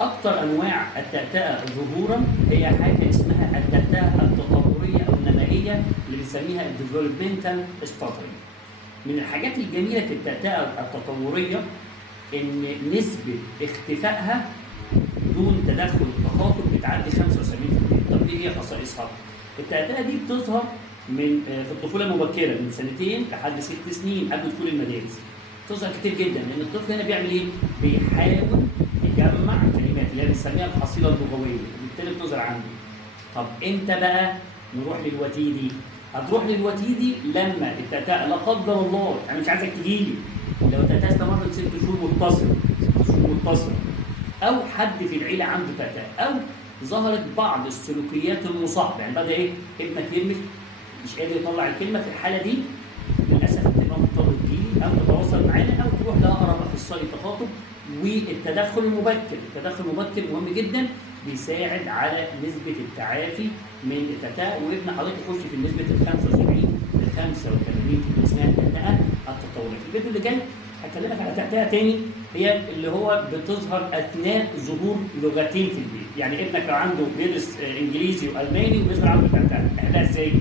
اكثر انواع التأتأة ظهورا هي حاجه اسمها التأتأة التطوريه او النمائيه اللي بنسميها الديفلوبمنتال ستاترنج. من الحاجات الجميله في التأتأة التطوريه ان نسبه اختفائها دون تدخل التخاطب بتعدي 75%. طب ايه هي خصائصها؟ التأتأة دي بتظهر من في الطفوله المبكره من 2 لحد 6 سنين قبل دخول المدارس. بتظهر كتير جدا لان الطفل هنا بيعمل ايه؟ بيحاول يجمع كلمات اللي هي بنسميها الحصيله اللغويه، وبالتالي بتظهر عنده. طب امتى بقى نروح للوتيدي؟ هتروح للوتيدي لما التأتأة لا قدر الله، انا مش عايزك تجيلي، لو التأتأة استمرت 6 شهور متصله، 6 شهور متصله، او حد في العيله عنده تأتأة، او ظهرت بعض السلوكيات المصاحبه، يعني بدا ايه؟ ابنك يرمش مش قادر يطلع الكلمه، في الحاله دي للاسف بتبقى مضطر تجيلي او تتواصل معانا او تروح لاقرب اخصائي تخاطب. والتدخل المبكر، التدخل المبكر مهم جدا، بيساعد على نسبه التعافي من التأتأة، وابن حضرتك يخش في نسبه ال 75 ل 85% اسمها التأتأة التطوريه. في الفيديو اللي جاي هكلمك على تأتأة تاني، هي اللي هو بتظهر اثناء ظهور لغتين في البيت، يعني ابنك لو عنده بيدرس انجليزي والماني وبيظهر عنده تأتأة، احلها ازاي؟